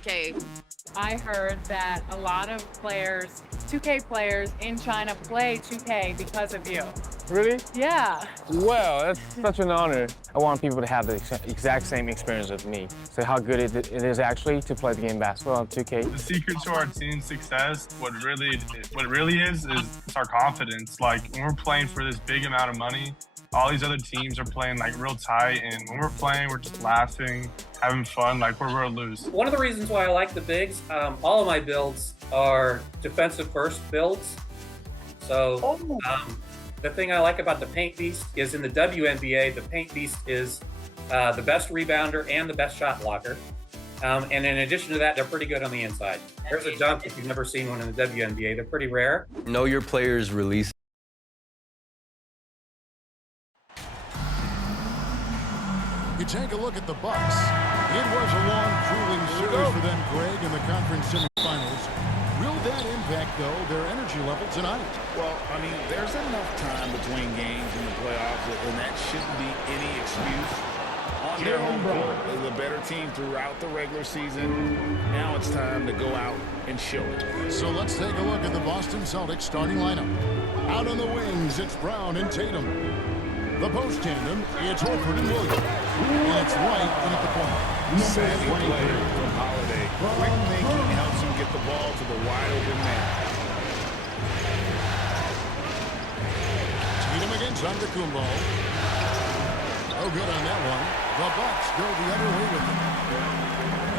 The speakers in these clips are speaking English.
2K. I heard that a lot of players, 2K players in China play 2K because of you. Really? Yeah. Well, that's such an honor. I want people to have the exact same experience as me. So how good it is actually to play the game basketball on 2K. The secret to our team's success, what it really is our confidence. Like when we're playing for this big amount of money, all these other teams are playing like real tight, and when we're playing, we're just laughing, having fun, like we're going to lose. One of the reasons why I like the bigs, all of my builds are defensive first builds. So the thing I like about the Paint Beast is in the WNBA, the Paint Beast is the best rebounder and the best shot blocker. And in addition to that, they're pretty good on the inside. There's a dunk if you've never seen one in the WNBA. They're pretty rare. Know your players' release. You take a look at the Bucks. It was a long, grueling series for them, Greg, in the conference semifinals. Will that impact, though, their energy level tonight? Well, I mean, there's enough time between games in the playoffs, and that shouldn't be any excuse. On their home court, they're the better team throughout the regular season. Now it's time to go out and show it. So let's take a look at the Boston Celtics starting lineup. Out on the wings, it's Brown and Tatum. The post tandem, it's Horford and Williams. And it's White in at the corner. Savvy play from Holiday. Quick thinking helps him get the ball to the wide open man. Tatum against Antetokounmpo. Oh, good on that one. The Bucks go the other way with it.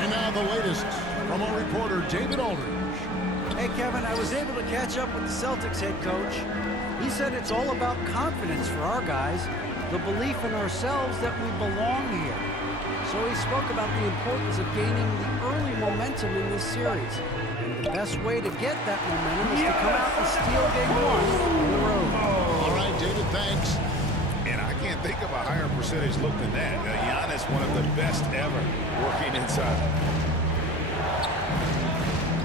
And now the latest from our reporter, David Aldridge. Hey, Kevin, I was able to catch up with the Celtics head coach. He said it's all about confidence for our guys, the belief in ourselves that we belong here. So he spoke about the importance of gaining the early momentum in this series. And the best way to get that momentum is to come out and steal game one on the road. All right, David, thanks. And I can't think of a higher percentage look than that. Giannis, one of the best ever working inside.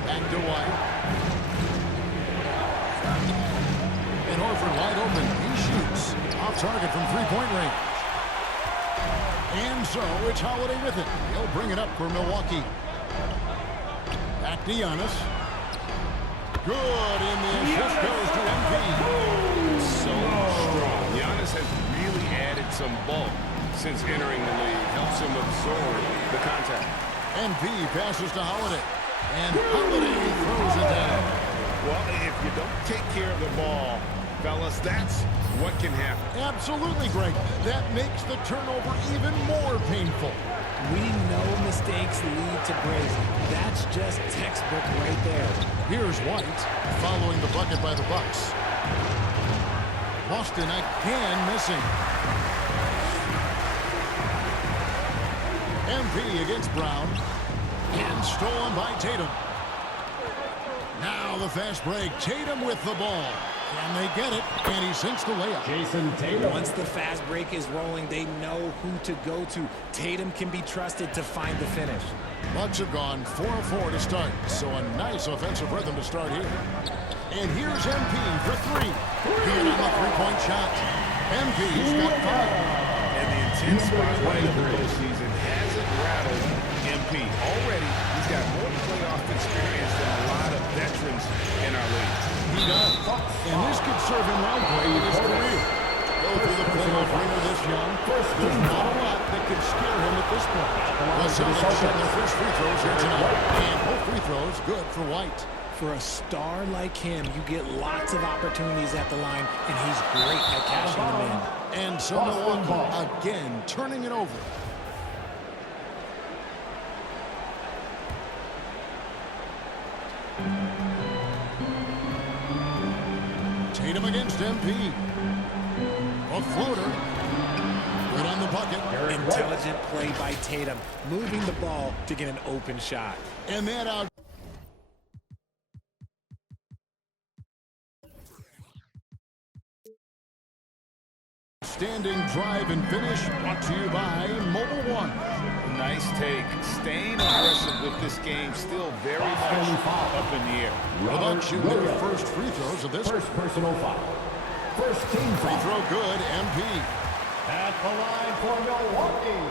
Back to White. And Horford wide open. He shoots. Off target from three-point range. And so it's Holiday with it. He'll bring it up for Milwaukee. Back to Giannis. Good, and the assist goes to MP. So strong. Giannis has really added some bulk since entering the league. Helps him absorb the contact. MP passes to Holiday. And Holiday throws it down. Well, if you don't take care of the ball, fellas, that's what can happen. Absolutely, Greg. That makes the turnover even more painful. We know mistakes lead to breaks. That's just textbook right there. Here's White following the bucket by the Bucks. Boston again missing. MP against Brown. And stolen by Tatum. Now the fast break. Tatum with the ball. Can they get it? And he sinks the layup. Jason Tatum. Once the fast break is rolling, they know who to go to. Tatum can be trusted to find the finish. Bucks have gone 4-4 to start, so a nice offensive rhythm to start here. And here's MP for three. Good on the three-point shot. MP's got five. And the intense spotlight of the postseason hasn't rattled MP. Already, he's got more playoff experience than a lot of veterans in our league. He does. And this could serve him well in his career. Go through the playoff arena this young. There's not a lot that could scare him at this point. The Celtics shot their first free throws here tonight. And both free throws good for White. For a star like him, you get lots of opportunities at the line, and he's great at cashing them in. And so Milwaukee again turning it over. Tatum against MP. A floater. Good on the bucket. Intelligent play by Tatum, moving the ball to get an open shot. And that out. Standing drive and finish brought to you by Mobile One. Nice take. Staying aggressive with this game. Still very much up in the air. The Bucks shoot their first free throws of this. First personal foul. First team free throw good. MP. At the line for Milwaukee.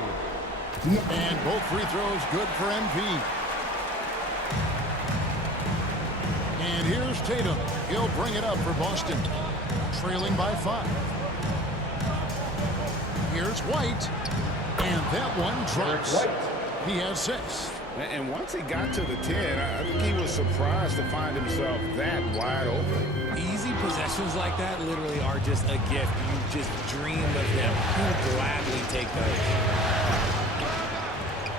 And both free throws good for MP. And here's Tatum. He'll bring it up for Boston. Trailing by 5. Here's White. And that one drops. He has 6. And once he got to the 10, I think he was surprised to find himself that wide open. Easy possessions like that literally are just a gift. You just dream of them. You'll gladly take those.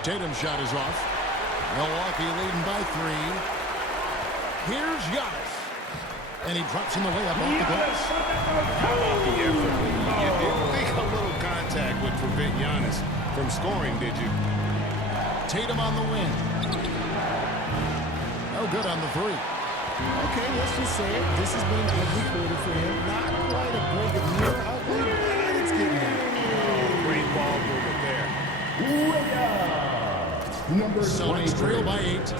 Tatum's shot is off. Milwaukee leading by 3. Here's Giannis. And he drops him the layup off the glass. How about the effort? You didn't think a little contact would prevent Giannis from scoring, did you? Tatum on the win. No good on the 3. Okay, let's just say it. This has been an ugly quarter for him. Not quite a break of near ugly, but it's getting there. Oh, great ball movement there. Number Celtics 23. trail by 8.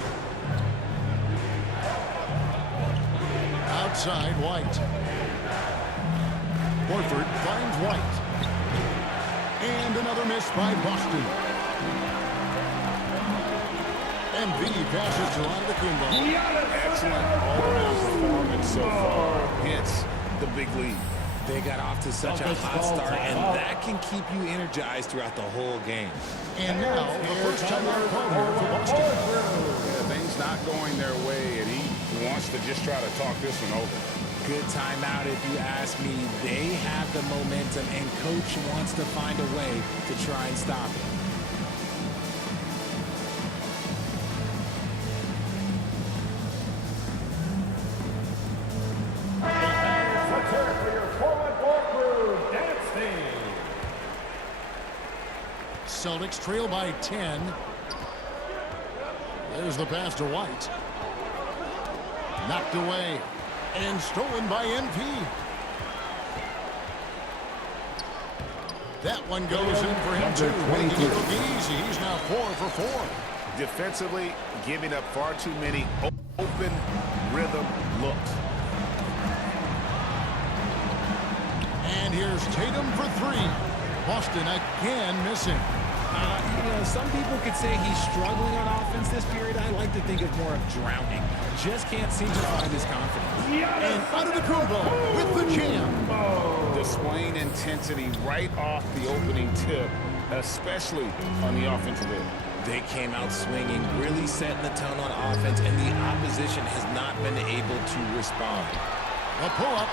Outside, White. Horford finds White. And another miss by Boston. MV passes to Antetokounmpo. Excellent all-around performance so far. Hence the big lead. They got off to such a hot start, and that can keep you energized throughout the whole game. And now, the first time out call here for Boston. Yeah, things not going their way, and he wants to just try to talk this one over. Good timeout if you ask me. They have the momentum, and Coach wants to find a way to try and stop it. Celtics trail by 10. There's the pass to White. Knocked away and stolen by NP. That one goes in for him too. Making it look easy. He's now 4 for 4. Defensively, giving up far too many open rhythm looks. And here's Tatum for 3. Boston again missing. You know, some people could say he's struggling on offense this period. I like to think of more of drowning. Just can't seem to find his confidence. And Antetokounmpo with the jam. Displaying intensity right off the opening tip, especially on the offensive end. They came out swinging, really setting the tone on offense, and the opposition has not been able to respond. A pull-up.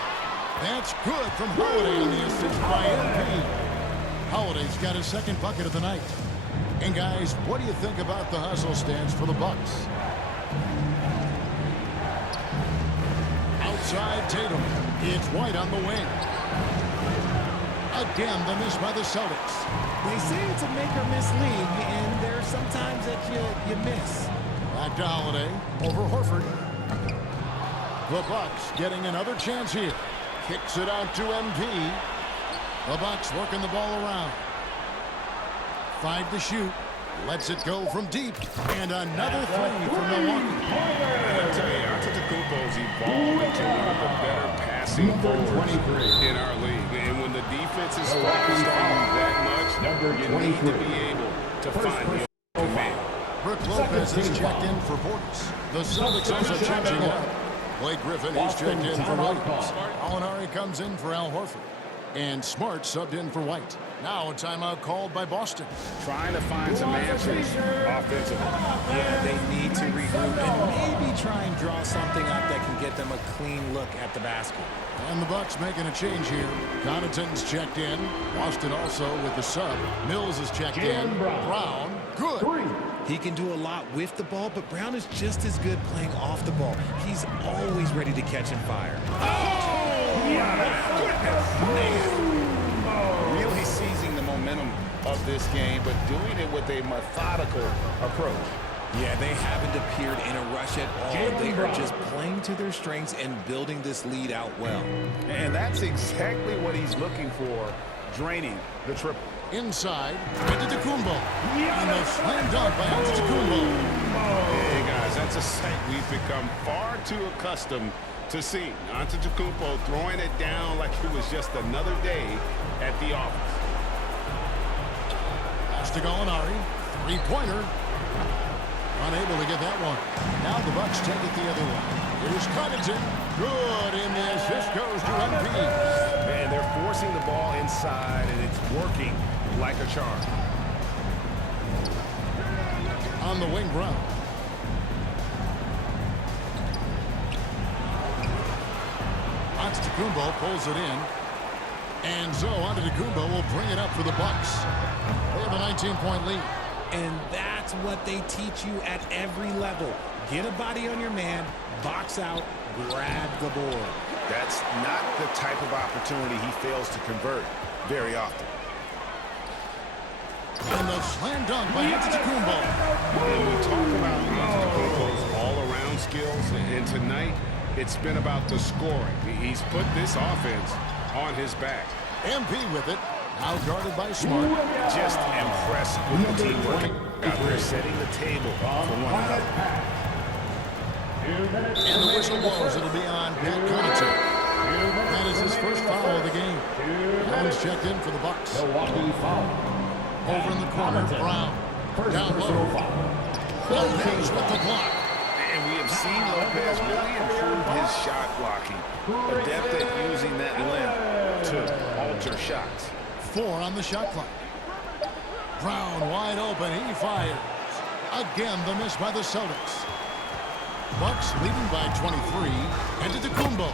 That's good from Holiday on the assist by MP. Holiday's got his second bucket of the night. And guys, what do you think about the hustle stance for the Bucks? Outside Tatum. It's White on the wing. Again, the miss by the Celtics. They say it's a make or miss league, and there's sometimes that you miss. Back to Holiday. Over Horford. The Bucks getting another chance here. Kicks it out to MP. The Bucks working the ball around. 5 to shoot. Lets it go from deep. And another 3 from Milwaukee. I tell you, Antetokounmpo's evolved into one of the better passing forwards in our league. And when the defense is focused on you that much, you need to be able to find the open man. Brook Lopez is checked in for Portis. The Celtics also changing up. Blake Griffin is checked in for Williams. Alinari comes in for Al Horford. And Smart subbed in for White. Now a timeout called by Boston. Trying to find some answers offensively. Yeah, they need to regroup and maybe try and draw something up that can get them a clean look at the basket. And the Bucks making a change here. Connaughton's checked in. Boston also with the sub. Mills is checked in. Brown, good. He can do a lot with the ball, but Brown is just as good playing off the ball. He's always ready to catch and fire. Really seizing the momentum of this game, but doing it with a methodical approach. Yeah, they haven't appeared in a rush at all. They are just playing to their strengths and building this lead out well. And that's exactly what he's looking for, draining the triple. Inside, Antetokounmpo. And the slam dunk by Antetokounmpo. Hey, guys, that's a sight we've become far too accustomed to see. Antetokounmpo throwing it down like it was just another day at the office. Pass to Gallinari. Three-pointer. Unable to get that one. Now the Bucks take it the other way. Here's Connaughton. Good, and the assist goes to MP. And they're forcing the ball inside, and it's working like a charm. On the wing, Brown. Antetokounmpo pulls it in. And so Antetokounmpo will bring it up for the Bucks. They have a 19-point lead. And that's what they teach you at every level. Get a body on your man, box out, grab the board. That's not the type of opportunity he fails to convert very often. And the slam dunk by Antetokounmpo. And we talk about Antetokounmpo's all-around skills, and tonight it's been about the scoring. He's put this offense on his back. MP with it. Now guarded by Smart. Just impressed with the teamwork out there, setting the table for one another. And the whistle blows. It'll be on Pat Connaughton. That is his first foul of the game. Brown's checked in for the Bucks. Over in the corner, Brown. Down low. Lopez with the block. And we have seen Lopez really improve his shot blocking. Adept at using that limb to alter shots. 4 on the shot clock. Brown wide open. He fires. Again, the miss by the Celtics. Bucks leading by 23. Antetokounmpo.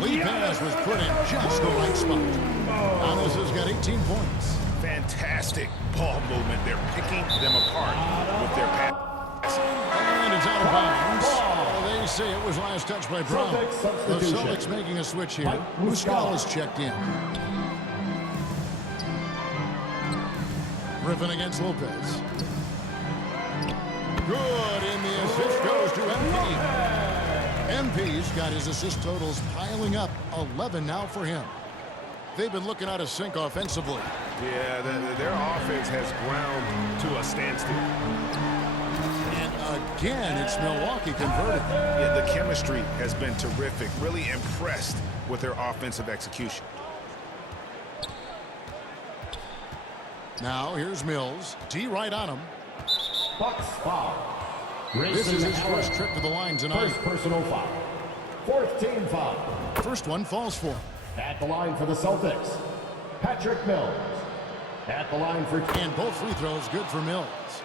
Lead pass was put in just the right spot. Giannis has got 18 points. Fantastic ball movement. They're picking them apart with their pass. And it's out of bounds. They say it was last touched by Brown. The Celtics making a switch here. Muscala is checked in. Griffin against Lopez. Good, and the assist goes to MP. MP's got his assist totals piling up. 11 now for him. They've been looking out of sync offensively. Yeah, their offense has ground to a standstill. And again, it's Milwaukee converted. Yeah, the chemistry has been terrific. Really impressed with their offensive execution. Now, here's Mills. D right on him. Bucks foul. This is his first trip to the line tonight. First personal foul. Fourth team foul. First one falls for him. At the line for the Celtics, Patrick Mills. At the line for... And both free throws good for Mills.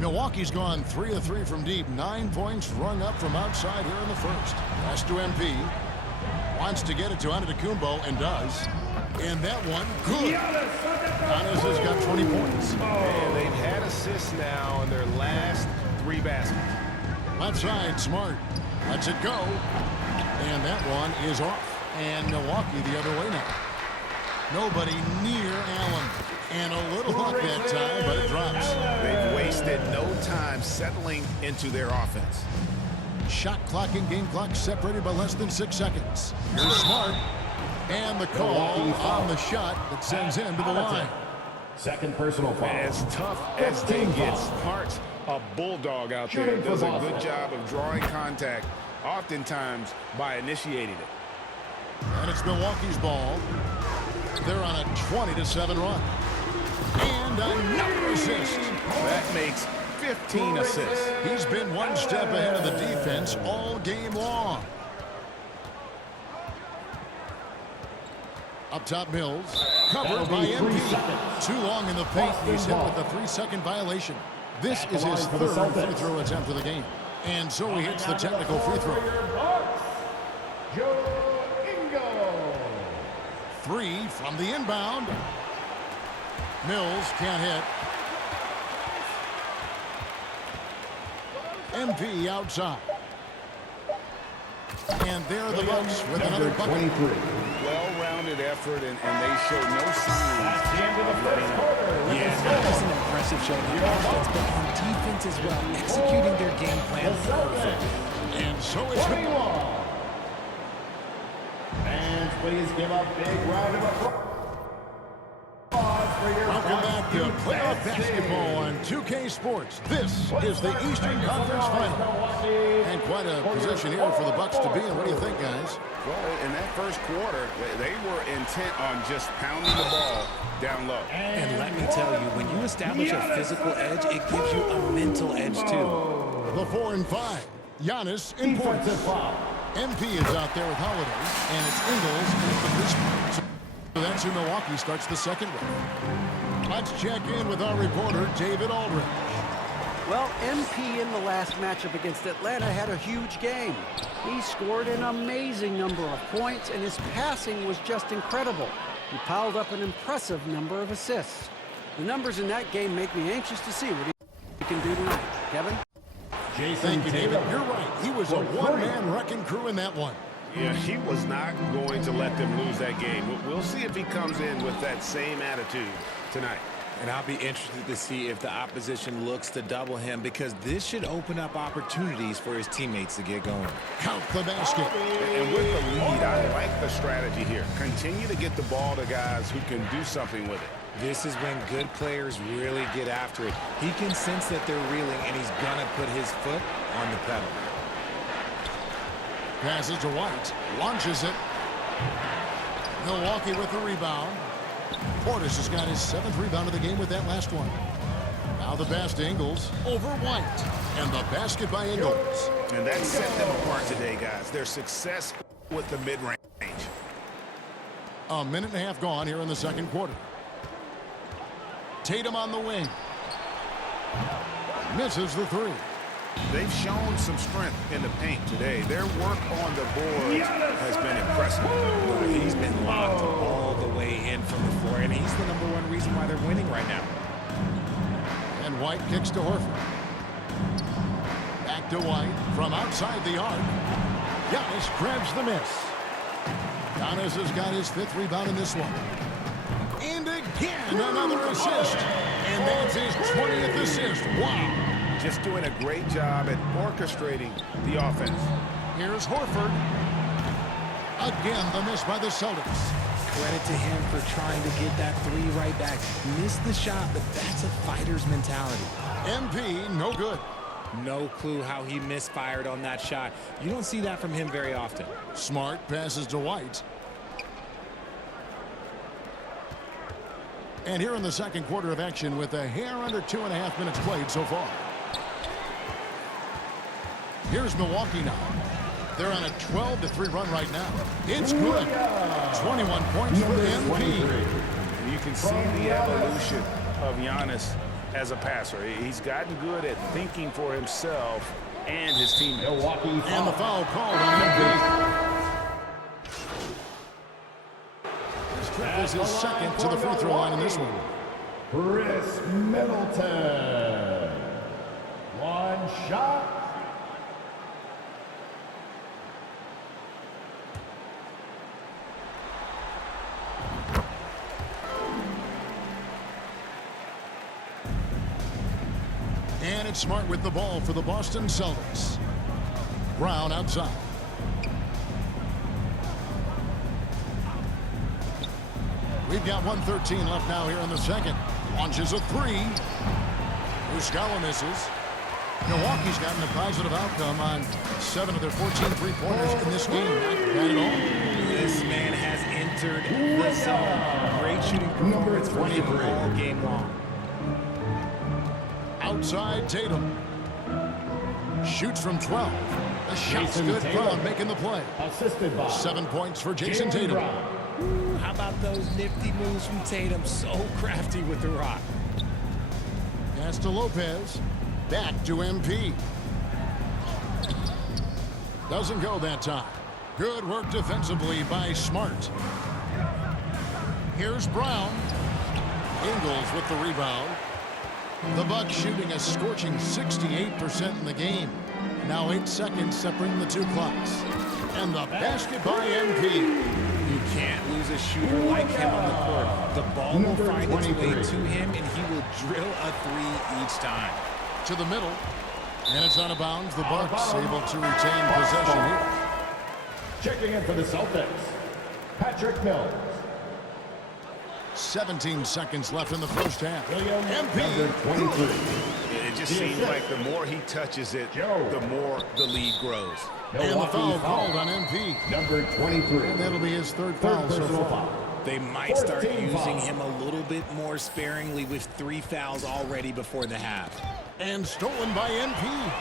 Milwaukee's gone 3 of 3 from deep. 9 points rung up from outside here in the first. Pass to MP. Wants to get it to Antetokounmpo and does. And that one, good. Giannis has got 20 points. And they've had assists now in their last 3 baskets. Left side, Smart. Lets it go. And that one is off. And Milwaukee the other way now. Nobody near Allen. And a little luck that time, but it drops. They've wasted no time settling into their offense. Shot clock and game clock separated by less than 6 seconds. Here's Smart. And the call on the shot that sends him to the line. Second personal foul. As tough as they get, Smart's a bulldog out there. Does a good job of drawing contact, oftentimes by initiating it. And it's Milwaukee's ball. They're on a 20-7 run. And another assist. That makes 15 assists. He's been one step ahead of the defense all game long. Up top, Mills. Covered by MP. Too long in the paint. He's hit with the 3-second violation. This is his third free throw attempt of the game. And so he hits the technical free throw. 3 from the inbound. Mills can't hit. MP outside. And there are the Bucks with another bucket. Well-rounded effort, and they show no signs of letting up. Yeah, that was an impressive show on offense, but on defense as well, executing their game plan perfectly. And so it's Fans, please give a big round of applause Welcome back to playoff basketball on 2K Sports. This is the Eastern Conference Final. And quite a position here for the Bucks to be in. What do you think, guys? Well, in that first quarter, they were intent on just pounding the ball down low. And let me tell you, when you establish a physical edge, it gives you a mental edge too. The 4 and 5. Giannis in points. MP is out there with Holiday, and it's Ingles in the first. So that's who Milwaukee starts the second with. Let's check in with our reporter, David Aldridge. Well, MP in the last matchup against Atlanta had a huge game. He scored an amazing number of points, and his passing was just incredible. He piled up an impressive number of assists. The numbers in that game make me anxious to see what he can do tonight. Kevin? Thank you, David. You're right. He was a one-man wrecking crew in that one. Yeah, he was not going to let them lose that game. We'll see if he comes in with that same attitude tonight. And I'll be interested to see if the opposition looks to double him, because this should open up opportunities for his teammates to get going. Count the basket. And with the lead, I like the strategy here. Continue to get the ball to guys who can do something with it. This is when good players really get after it. He can sense that they're reeling, and he's going to put his foot on the pedal. Passes to White. Launches it. Milwaukee with the rebound. Portis has got his 7th rebound of the game with that last one. Now the pass to Ingles over White. And the basket by Ingles. And that set them apart today, guys. Their success with the mid-range. A minute and a half gone here in the second quarter. Tatum on the wing. Misses the 3. They've shown some strength in the paint today. Their work on the board has been impressive. He's been locked all the way in from the floor, and he's the #1 reason why they're winning right now. And White kicks to Horford. Back to White from outside the arc. Giannis grabs the miss. Giannis has got his 5th rebound in this one. And again, another assist. And that's his 20th assist. Wow. Just doing a great job at orchestrating the offense. Here's Horford. Again, the miss by the Celtics. Credit to him for trying to get that 3 right back. Missed the shot, but that's a fighter's mentality. MP, no good. No clue how he misfired on that shot. You don't see that from him very often. Smart passes to White. And here in the second quarter of action with a hair under 2.5 minutes played so far. Here's Milwaukee now. They're on a 12-3 run right now. It's good. 21 points for MP. And you can see the evolution of Giannis as a passer. He's gotten good at thinking for himself and his teammates. And the foul called on MP. This trip is his second to the free throw line in this one. Chris Middleton. One shot. And it's Smart with the ball for the Boston Celtics. Brown outside. We've got 1:13 left now here in the second. Launches a 3. Muscala misses. Milwaukee's gotten a positive outcome on 7 of their 14 three-pointers in this game. Not bad at all. This man has entered the zone. Great shooting performance for him all game long. Outside Tatum. Shoots from 12. The shot's good. Brown making the play. Assisted by 7 points for Jason Tatum. How about those nifty moves from Tatum? So crafty with the rock. Pass to Lopez. Back to MP. Doesn't go that time. Good work defensively by Smart. Here's Brown. Ingles with the rebound. The Bucks shooting a scorching 68% in the game. Now 8 seconds separating the two clocks. And the basket by MP. You can't lose a shooter like him on the court. The ball will find its way to him, and he will drill a 3 each time. To the middle. And it's out of bounds. The Bucks able to retain possession here. Checking in for the Celtics, Patrick Mills. 17 seconds left in the first half. MP. Number 23. It just seems like the more he touches it, the more the lead grows. And the foul called on MP. Number 23. And that'll be his third foul so personal far. foul. They might start 14 using foul. him a little bit more sparingly with 3 fouls already before the half. And stolen by MP.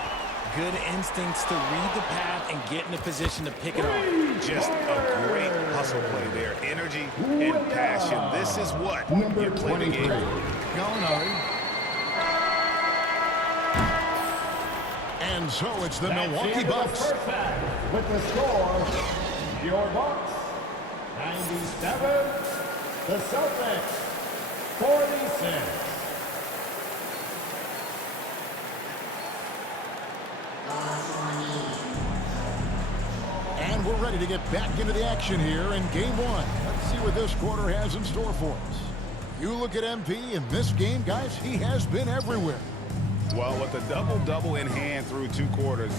Good instincts to read the path and get in a position to pick it off. Just a great hustle play there. Energy and passion. This is what Number you play the 23. game. Gallinari. And so it's the Milwaukee Bucks. First half with the score, your Bucks 97, the Celtics 46. And we're ready to get back into the action here in game one. Let's see what this quarter has in store for us. You look at MP in this game, guys, he has been everywhere. Well, with a double-double in hand through 2 quarters,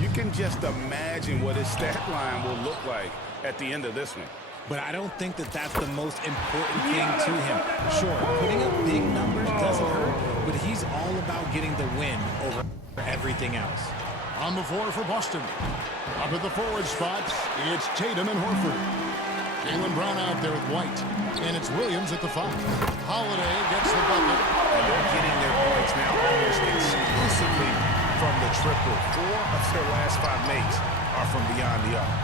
you can just imagine what his stat line will look like at the end of this one. But I don't think that that's the most important thing to him. Sure, putting up big numbers doesn't hurt, but he's all about getting the win over everything else. On the floor for Boston. Up at the forward spots, it's Tatum and Horford. Jaylen Brown out there with White. And it's Williams at the 5. Holiday gets the bucket. And they're getting their points now almost exclusively from the triple. 4 of their last 5 makes are from beyond the arc.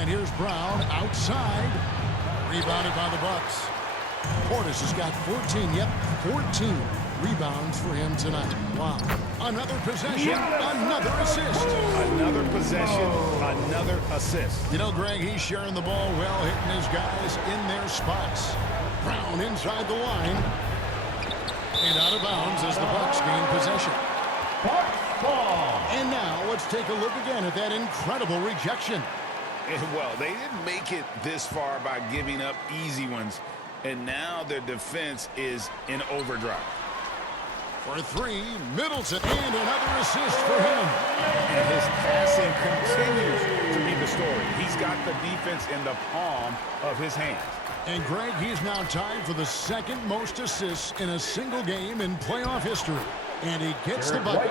And here's Brown outside. Rebounded by the Bucks. Portis has got 14. Yep, 14 rebounds for him tonight. Wow. Another possession, another assist. Another possession, another assist. You know, Greg, he's sharing the ball well, hitting his guys in their spots. Brown inside the line. And out of bounds as the Bucks gain possession. Bucks ball. And now let's take a look again at that incredible rejection. Well, they didn't make it this far by giving up easy ones. And now their defense is in overdrive. For 3, Middleton, and another assist for him. And his passing continues to be the story. He's got the defense in the palm of his hands. And Greg, he's now tied for the 2nd most assists in a single game in playoff history. And he gets the bucket.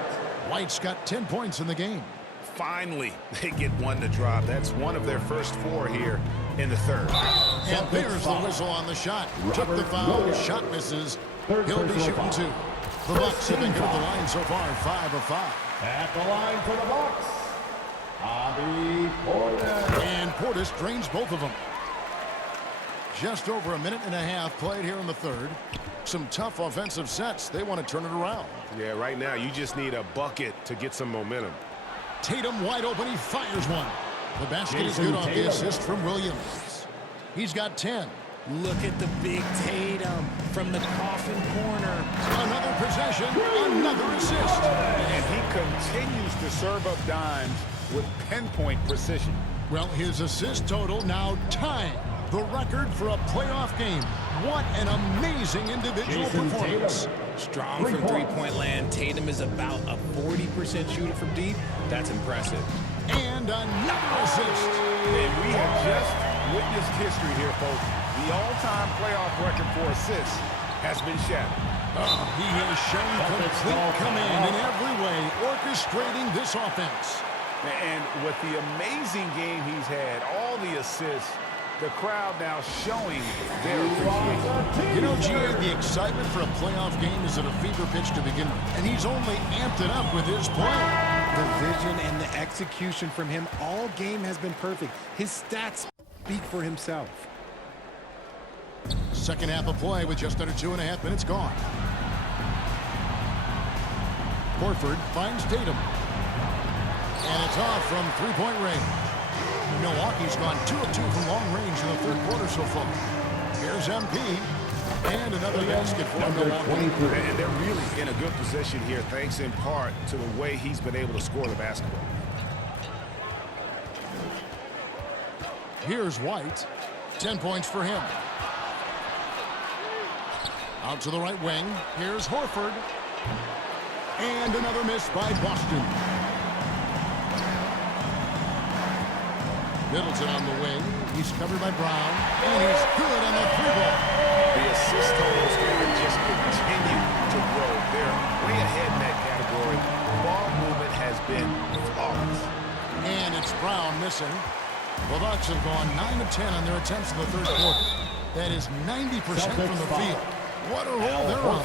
White's got 10 points in the game. Finally, they get one to drop. That's one of their first 4 here in the 3rd. And there's the whistle on the shot. Took the foul, shot misses. He'll be shooting 2. The Bucks have been good at the line so far, 5 of 5. At the line for the Bucks, Bobby Portis. And Portis drains both of them. Just over a minute and a half played here in the 3rd. Some tough offensive sets. They want to turn it around. Yeah, right now you just need a bucket to get some momentum. Tatum wide open. He fires one. The basket is good off the assist from Williams. He's got 10. Look at the big Tatum from the coffin corner. Another possession, another assist. And he continues to serve up dimes with pinpoint precision. Well, his assist total now tying the record for a playoff game. What an amazing individual performance. Strong from three-point land. Tatum is about a 40% shooter from deep. That's impressive. And another assist. And we have just witnessed history here, folks. The all-time playoff record for assists has been shattered. He has shown complete command in every way, orchestrating this offense. And with the amazing game he's had, all the assists, the crowd now showing their appreciation. You know, G.A., the excitement for a playoff game is at a fever pitch to begin with, and he's only amped it up with his play. The vision and the execution from him all game has been perfect. His stats speak for himself. Second half of play with just under 2.5 minutes gone. Horford finds Tatum. And it's off from three-point range. Milwaukee's gone 2 of 2 from long range in the 3rd quarter so far. Here's MP. And another basket for Milwaukee. And they're really in a good position here, thanks in part to the way he's been able to score the basketball. Here's White. 10 points for him. Out to the right wing. Here's Horford. And another miss by Boston. Middleton on the wing. He's covered by Brown, and he's good on the 3-ball. The assist totals just continue to grow. They're way ahead in that category. Ball movement has been flawless. And it's Brown missing. The Bucks have gone 9 of 10 on their attempts in the third quarter. That is 90% from the field. What a roll they're on.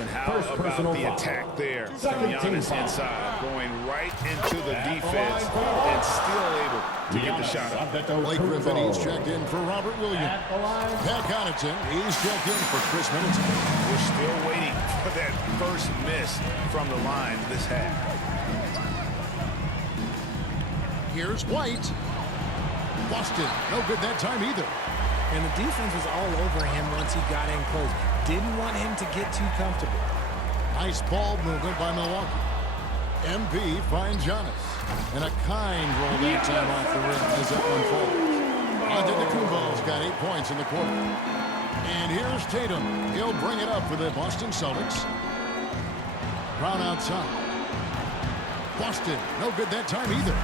And how about the attack there from Giannis inside, going right into the defense and still able to get the shot up. Blake Griffin, he's checked in for Robert Williams. Pat Connaughton, he's checked in for Chris Middleton. We're still waiting for that first miss from the line this half. Here's White. Busted. No good that time either. And the defense was all over him once he got in close. Didn't want him to get too comfortable. Nice ball movement by Milwaukee. MP finds Giannis. And a kind roll that time off the rim as that one falls. Antetokounmpo's got 8 points in the quarter. And here's Tatum. He'll bring it up for the Boston Celtics. Brown outside. Busted. No good that time either.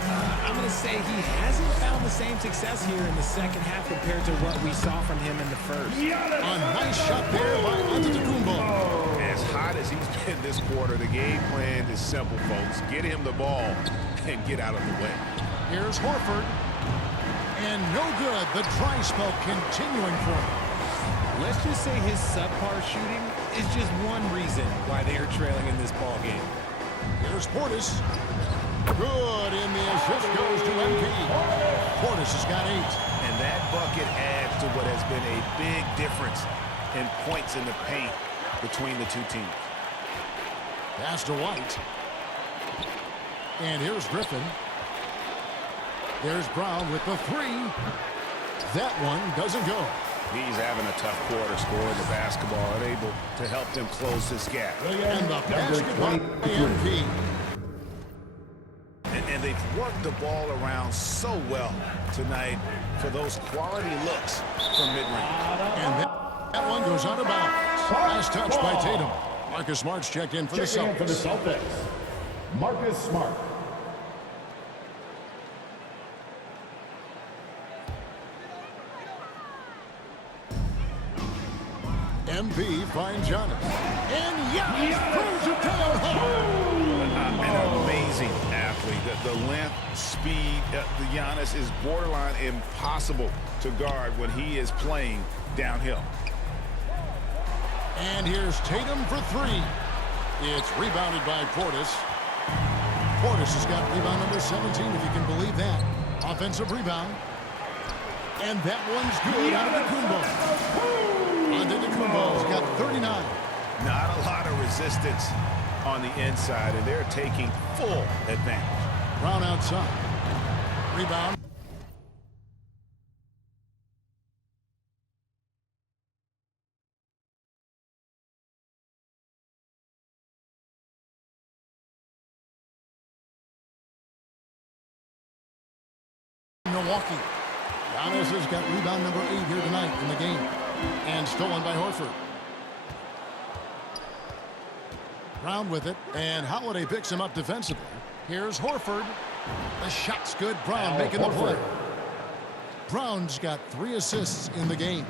I'm going to say he hasn't found the same success here in the second half compared to what we saw from him in the first. A nice shot there by Antetokounmpo. As hot as he's been this quarter, the game plan is simple, folks. Get him the ball and get out of the way. Here's Horford. And no good. The dry spell continuing for him. Let's just say his subpar shooting is just one reason why they are trailing in this ball game. Here's Portis. Good, and the assist goes to MP. Portis has got 8. And that bucket adds to what has been a big difference in points in the paint between the two teams. Pass to White. And here's Griffin. There's Brown with the 3. That one doesn't go. He's having a tough quarter, scoring the basketball, unable to help them close this gap. And the basketball MP. And they've worked the ball around so well tonight for those quality looks from mid-range. And that one goes out of bounds. Nice touch by Tatum. Marcus Smart's checked in for the Celtics. Marcus Smart. MP finds Giannis. And Giannis throws it down home. An amazing athlete. The length, speed, the Giannis is borderline impossible to guard when he is playing downhill. And here's Tatum for 3. It's rebounded by Portis. Portis has got rebound number 17, if you can believe that. Offensive rebound. And that one's good out of the Antetokounmpo. Antetokounmpo's got 39. Not a lot of resistance on the inside, and they're taking full advantage. Brown outside. Rebound. Milwaukee. Giannis has got rebound number 8 here tonight in the game. And stolen by Horford. Brown with it, and Holiday picks him up defensively. Here's Horford. The shot's good. Brown making the play. Brown's got 3 assists in the game.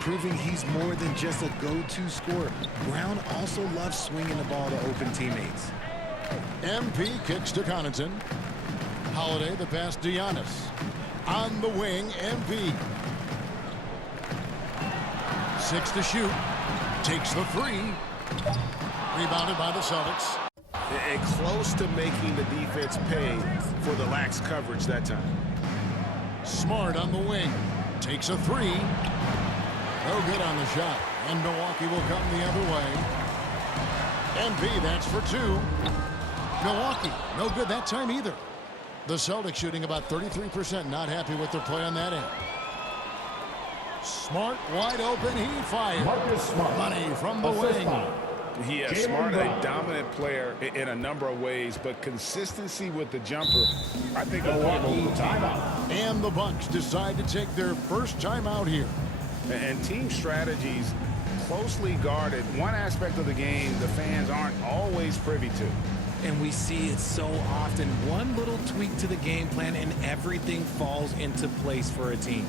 Proving he's more than just a go-to scorer. Brown also loves swinging the ball to open teammates. MP kicks to Connaughton. Holiday the pass to Giannis. On the wing, MP. 6 to shoot. Takes the 3. Rebounded by the Celtics. And close to making the defense pay for the lax coverage that time. Smart on the wing. Takes a 3. No good on the shot. And Milwaukee will come the other way. MP, that's for 2. Milwaukee, no good that time either. The Celtics shooting about 33%. Not happy with their play on that end. Smart wide open. He fires. Marcus Smart. Money from the wing. He is Smart, a dominant player in a number of ways, but consistency with the jumper, I think, will put him over the top. And the Bucks decide to take their first timeout here. And team strategies closely guarded. One aspect of the game the fans aren't always privy to. And we see it so often. One little tweak to the game plan and everything falls into place for a team.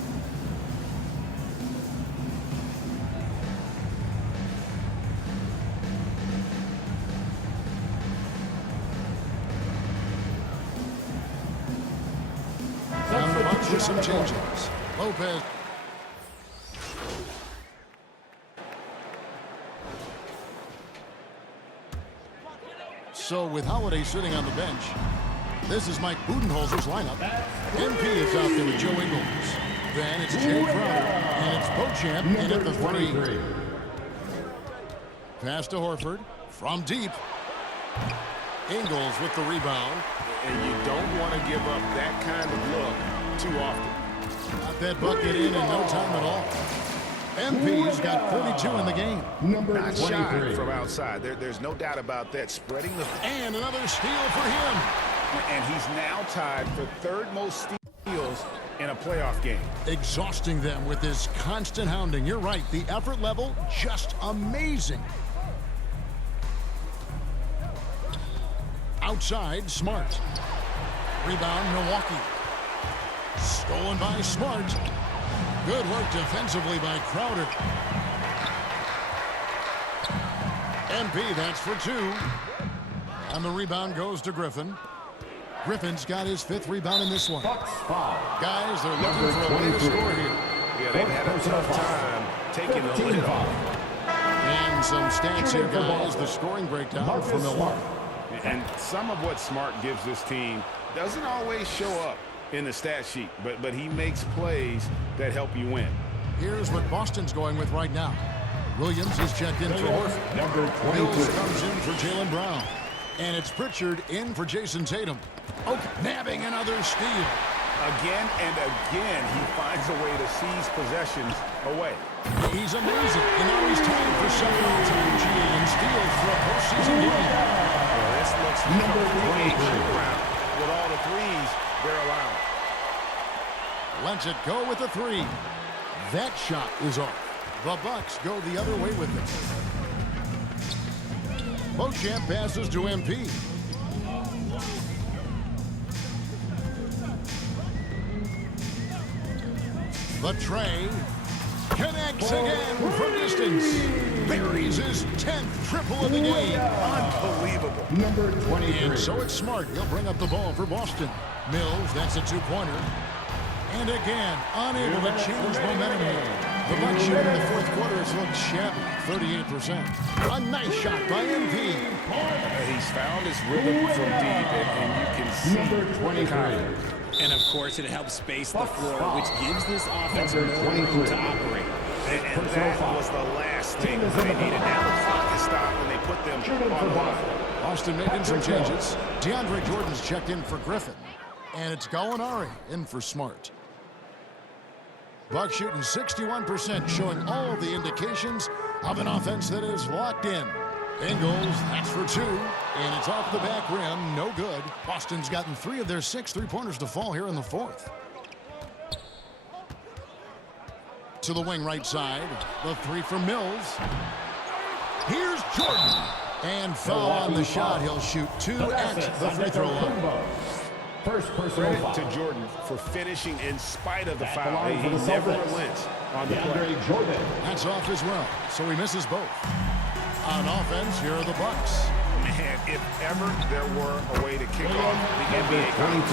And the Bucks with some changes. Lopez. So with Holiday sitting on the bench, this is Mike Budenholzer's lineup. MP is out there with Joe Ingles. Then it's Jay Crowder, and it's Beauchamp in at the 3. Pass to Horford from deep. Ingles with the rebound. And you don't want to give up that kind of look too often. Got that bucket in no time at all. MP's got 32 in the game. Not shy from outside. There's no doubt about that. Spreading the... And another steal for him. And he's now tied for third most steals in a playoff game. Exhausting them with his constant hounding. You're right. The effort level, just amazing. Outside, Smart. Rebound, Milwaukee. Stolen by Smart. Good work defensively by Crowder. MP, that's for 2. And the rebound goes to Griffin. Griffin's got his 5th rebound in this one. Guys, they're looking for a way to score here. Yeah, they've had a tough time taking the lid off. And some stats here, guys. The scoring breakdown for Milwaukee. And some of what Smart gives this team doesn't always show up in the stat sheet, but he makes plays that help you win. Here's what Boston's going with right now. Williams is checked in for Horford. Mills comes in for Jaylen Brown. And it's Pritchard in for Jason Tatum. Okay, nabbing another steal. Again and again, he finds a way to seize possessions away. He's amazing. And now he's tied for second all-time GA in steals for a postseason game. Well, this looks like a 48 shoot-around with all the threes they're allowing. Lets it go with the 3. That shot is off. The Bucks go the other way with it. Beauchamp passes to MP. The tray connects again from distance. Buries his 10th triple of the game. Unbelievable. Number 23. And so it's Smart. He'll bring up the ball for Boston. Mills, that's a 2-pointer. And again, unable to change momentum here. The Bucks shooting in the 4th quarter has looked shabby, 38%. A nice shot by MP. He's found his rhythm from deep, and you can see Number 23. And of course, it helps space the floor, which gives this offense more room to operate. And that was the last thing they needed. Now the clock is stopped when they put them on the line. Boston making some changes. DeAndre Jordan's checked in for Griffin. And it's Gallinari in for Smart. Bucks shooting 61%, showing all the indications of an offense that is locked in. Ingles, that's for 2, and it's off the back rim, no good. Boston's gotten 3 of their 6 3-pointers to fall here in the 4th. To the wing right side, the 3 for Mills. Here's Jordan, and foul on the shot. He'll shoot 2 at the free throw line. First personal Credit foul. to Jordan for finishing in spite of the foul. line He for the never Celtics. relents on the play. DeAndre Jordan. That's off as well, so he misses both. On offense, here are the Bucks. Man, if ever there were a way to kick off the NBA Finals,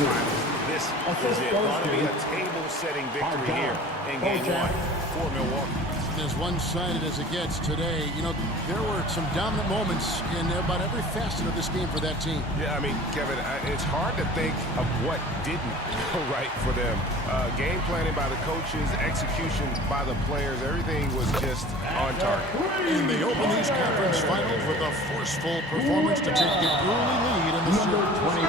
this is it. Going to be a table-setting victory here in Game 1 for Milwaukee. As one-sided as it gets today, you know, there were some dominant moments in about every facet of this game for that team. Yeah, I mean, Kevin, it's hard to think of what didn't go right for them. Game planning by the coaches, execution by the players, everything was just on target. And they open these conference finals with a forceful performance to take the early lead in the series.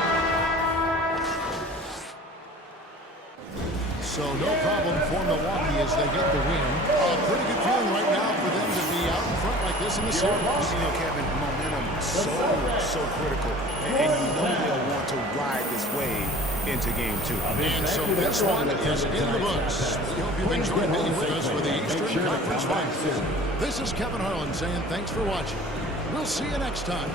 So no problem for Milwaukee as they get the win. A pretty good feeling right now for them to be out in front like this in the series. You know, Kevin, momentum so critical. And you know they'll want to ride this wave into Game 2. And so this one is in the books. We hope you've enjoyed being with us for the Eastern Conference Finals. This is Kevin Harlan saying thanks for watching. We'll see you next time.